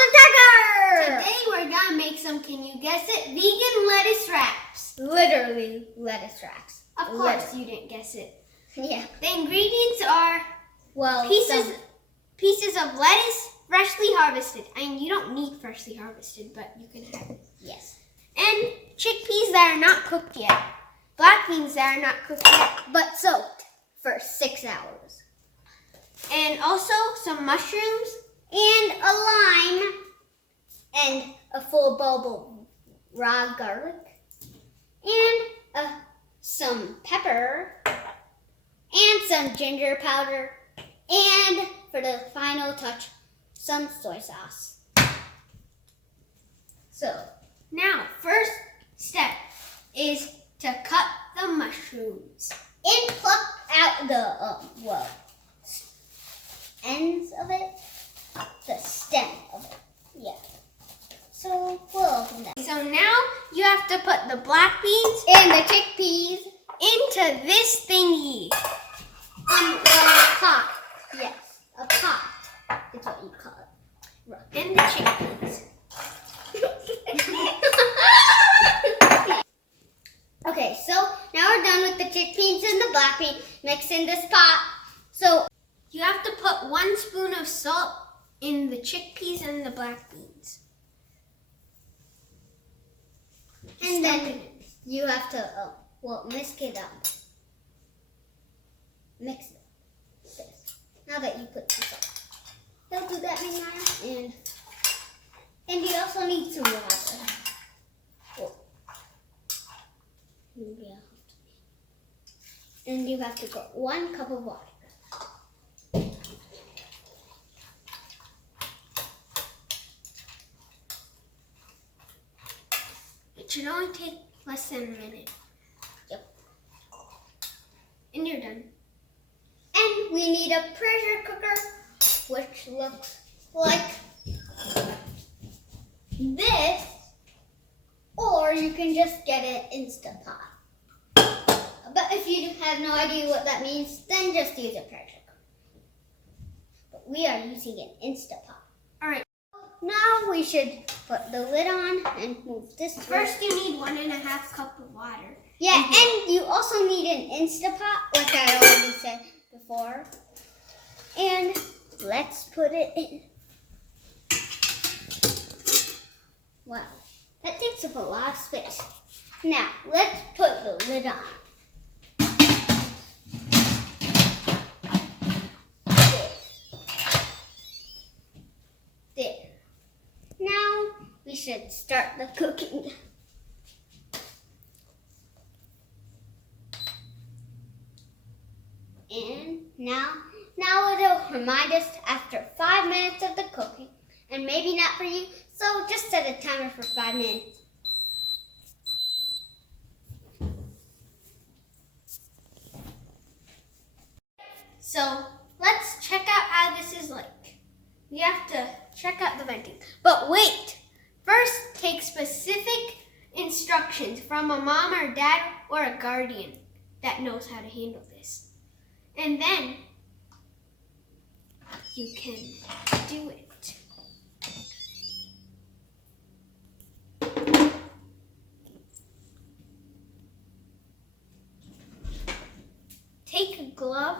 Awesome Tiger! Today we're gonna make some, can you guess it? Vegan lettuce wraps. Literally lettuce wraps. Of course you didn't guess it. Yeah. The ingredients are pieces of lettuce, freshly harvested. I mean, you don't need freshly harvested, but you can have it. Yes. And chickpeas that are not cooked yet. Black beans that are not cooked yet. But soaked for 6 hours. And also some mushrooms. And a lime. And a full bulb of raw garlic. And some pepper. And some ginger powder. And for the final touch, some soy sauce. So, now, first step is to cut the mushrooms. And pluck out the, ends of it. The stem of it. Yeah. So, we'll open that. So now, you have to put the black beans And the chickpeas. into this thingy. A pot. Yes, a pot is what you call it. Right. And the chickpeas. Okay, so now we're done with the chickpeas and the black bean. Mix in this pot. So You have to put 1 spoon of salt in the chickpeas and the black beans. and then you have to mix it up. Mix this. Now that you put the salt. Don't do that anymore. And you also need some water. Maybe I'll have to. And you have to put 1 cup of water. It should only take less than a minute. Yep. And you're done. And we need a pressure cooker, which looks like this. Or you can just get an Instant Pot. But if you have no idea what that means, then just use a pressure cooker. But we are using an Instant Pot. Alright. Now we should put the lid on and move this. First, you need 1.5 cup of water. Yeah, and you also need an Instant Pot, like I already said before. And let's put it in. Wow, that takes up a lot of space. Now, let's put the lid on. There. Now, we should start the cooking. And now it'll remind us after 5 minutes of the cooking. And maybe not for you, so just set a timer for 5 minutes. So, let's check out how this is like. We have to check out the venting. But wait! First, take specific instructions from a mom or dad or a guardian that knows how to handle this. And then, you can do it. Take a glove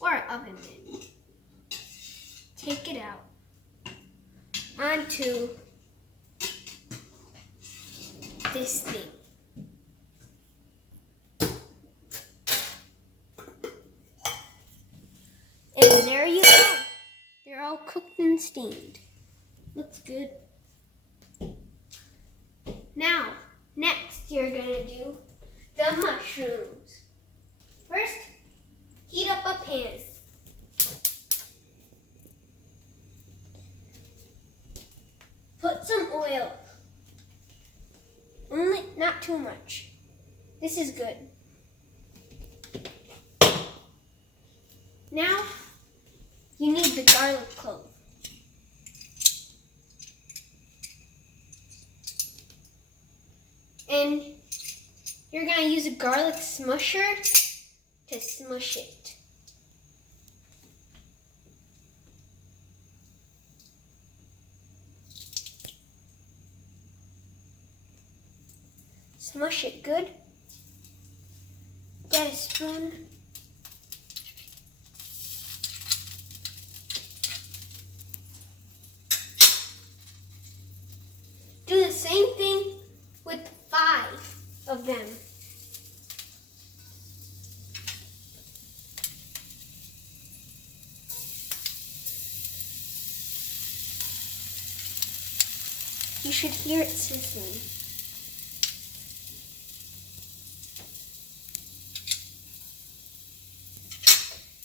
or an oven mitt. Take it out onto this thing. And there you go. They're all cooked and steamed. Looks good. Now, next you're gonna do the mushrooms. First, heat up a pan. Put some oil. Not too much. This is good. Now, you need the garlic clove. And you're going to use a garlic smusher to smush it. Smush it good. Get a spoon. Do the same thing with 5 of them. You should hear it sizzling.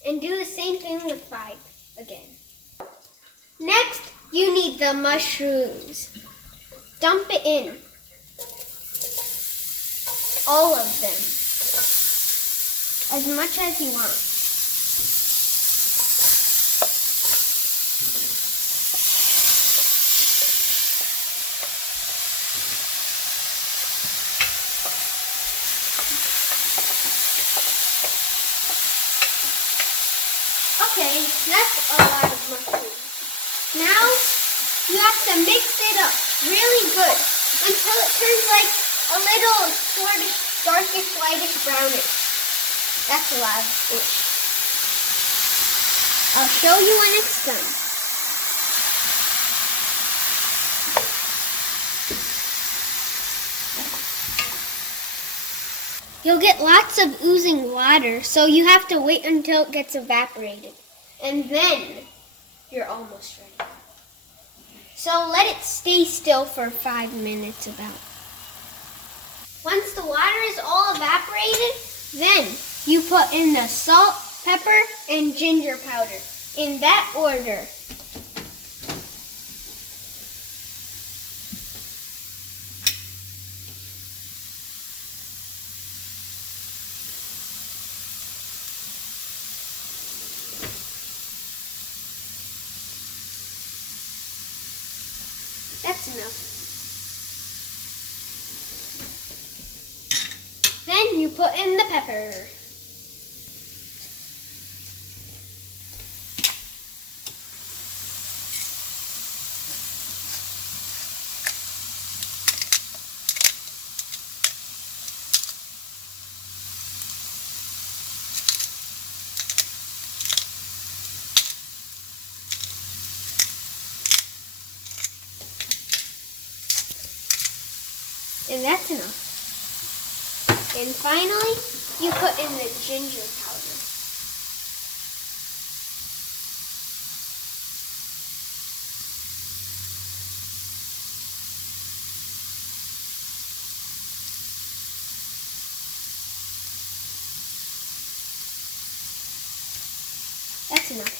And do the same thing with 5 again. Next, you need the mushrooms. Dump it in. All of them. As much as you want. Okay, that's a lot of mushrooms. Now, you have to mix it up really good until it turns like a little sort of darkish, whitish, brownish. That's a lot of it. I'll show you when it's done. You'll get lots of oozing water, so you have to wait until it gets evaporated. And then you're almost ready. So let it stay still for 5 minutes about. Once the water is all evaporated, then you put in the salt, pepper, and ginger powder in that order. That's enough. Then you put in the pepper. And that's enough. And finally, you put in the ginger powder. That's enough.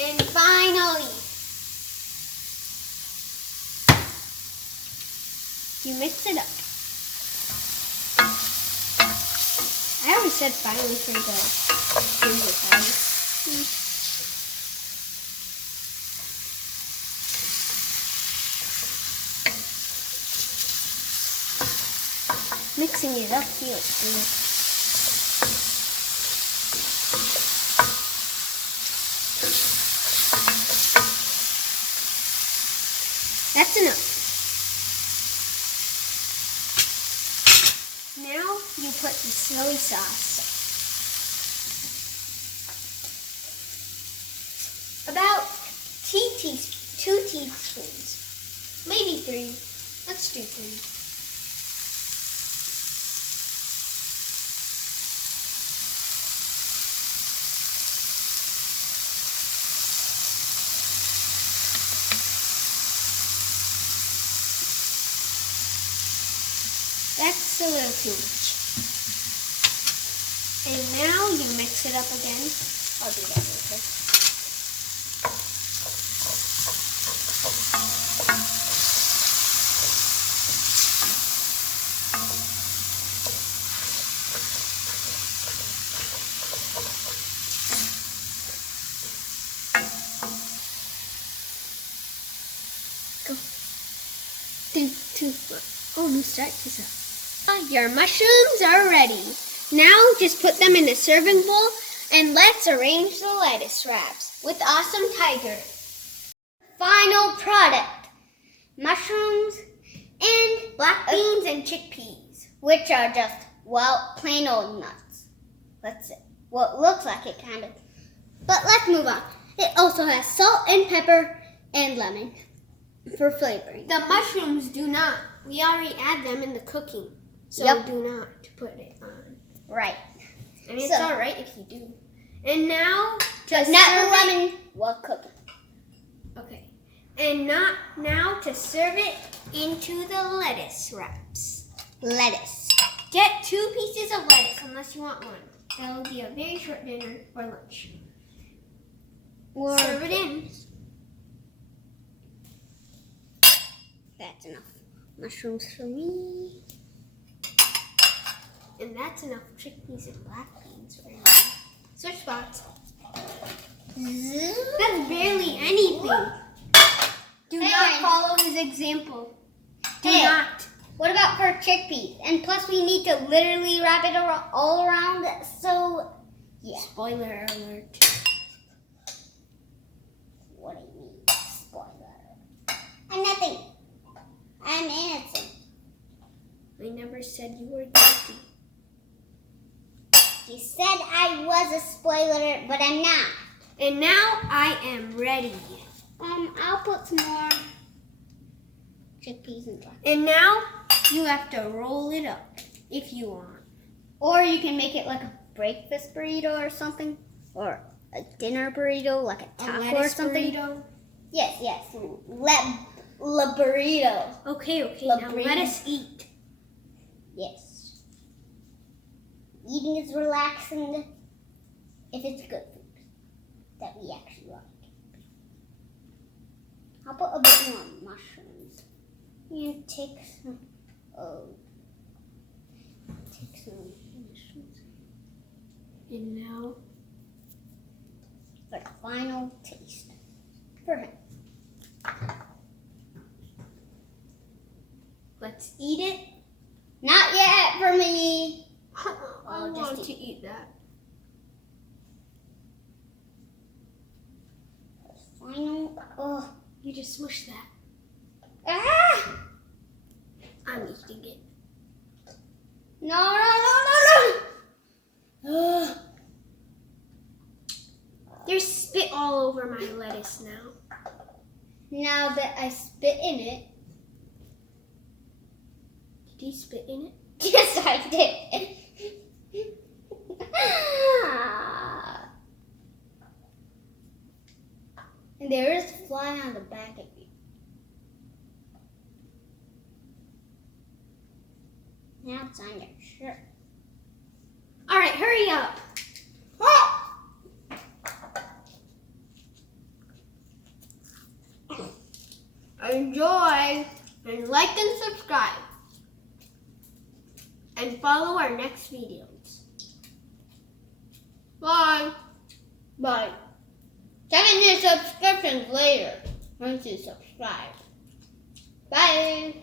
And finally, you mix it up. I already said finally for the ginger powder. Mixing it up feels good. That's enough. Now you put the soy sauce. About 2 teaspoons. Maybe 3. Let's do 3. That's a little too much. And now you mix it up again. I'll do that later. Go. 3, 2, 1. Oh, no, start this up. Your mushrooms are ready. Now just put them in a serving bowl and let's arrange the lettuce wraps with Awesome Tiger. Final product. Mushrooms And Black beans and chickpeas. which are just, well, plain old nuts. Let's see. Well, it looks like it kind of. But let's move on. It also has salt and pepper and lemon for flavoring. The mushrooms do not. We already add them in the cooking. So Yep. do not put it on. Right. And it's So- all right if you do. And now to But not the serve it. lemon while cooking. Okay. And now to serve it into the lettuce wraps. Lettuce. Get 2 pieces of lettuce unless you want one. That will be a very short dinner or lunch. Or Serve it in. That's enough. Mushrooms for me. And that's enough chickpeas and black beans for you. Switch spots. That's barely anything. Do Hey, not Ryan. follow his example. Do Hey. not. What about for chickpeas? And plus, we need to literally wrap it all around. So, yeah. Spoiler alert. What do you mean? Spoiler. I'm nothing. I'm innocent. I never said you were guilty. You said I was a spoiler, but I'm not. And now I am ready. I'll put some more chickpeas and black. And now you have to roll it up if you want. Or you can make it like a breakfast burrito or something. Or a dinner burrito, like a taco or lettuce something. burrito. Yes. La burrito. Okay, La now burrito. let us eat. Yes. Eating is relaxing if it's good food that we actually like. I'll put a bit more mushrooms. And take some. Take some mushrooms. And now, For the final taste. For him. let's eat it. Not yet for me. I I'll just want to eat. eat that. Final. Oh. You just smush that. Ah! I'm eating it. No. Ugh. There's spit all over my lettuce now. Now that I spit in it. Did you spit in it? Yes, I did. And there is a fly on the back of you. Now it's on your shirt. All right, hurry up. Enjoy and like and subscribe. And follow our next videos. Bye. Bye. Check in your subscriptions later once you subscribe. Bye.